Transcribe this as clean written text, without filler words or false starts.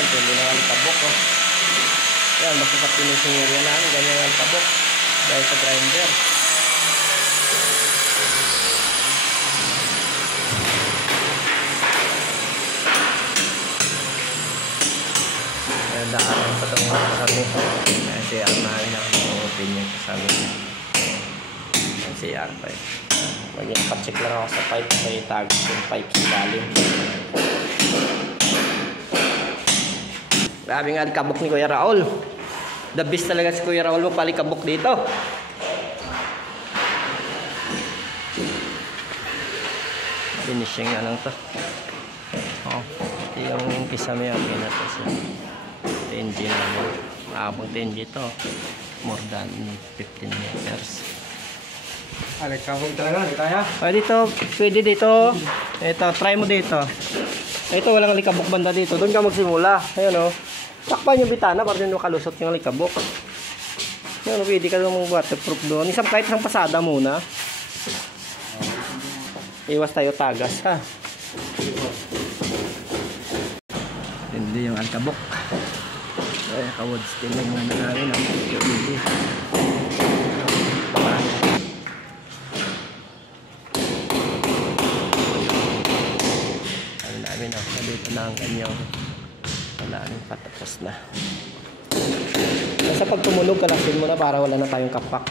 ang tindi ng alikabok. Oh. Yan, basta sa finishing area namin, ganyan ang alikabok. Dahil sa grinder. Daanan pa itong kami. Kasi ang namin ang opinion sa amin. Ang CR pa eh. Mag-check lang ako sa pipe. Sa itagos yung pipe sa galing. Grabe nga alikabok ni Kuya Raul. The best talaga si Kuya Raul magpalikabok dito. Finishing na lang to. Oh, yung kisame yung pinatas. 10G naman. Maabang 10G to. More than 15 meters. Alikabok talaga, hindi kaya? Dito, pwede dito. Ito, try mo dito. Ito, walang alikabok banda dito. Doon ka magsimula. Ayan o. Takpan yung bitana para din makalusot yung alikabok. Ayan o, pwede ka lang waterproof doon. Kahit isang pasada muna. Iwas tayo tagas ha. Hindi yung alikabok. Ay, kawad still lang naman namin ang hindi. Ano namin ang dito na ang kanyang wala nang patapos na. Basta pag tumunog kalasin mo na para wala na tayong kapak.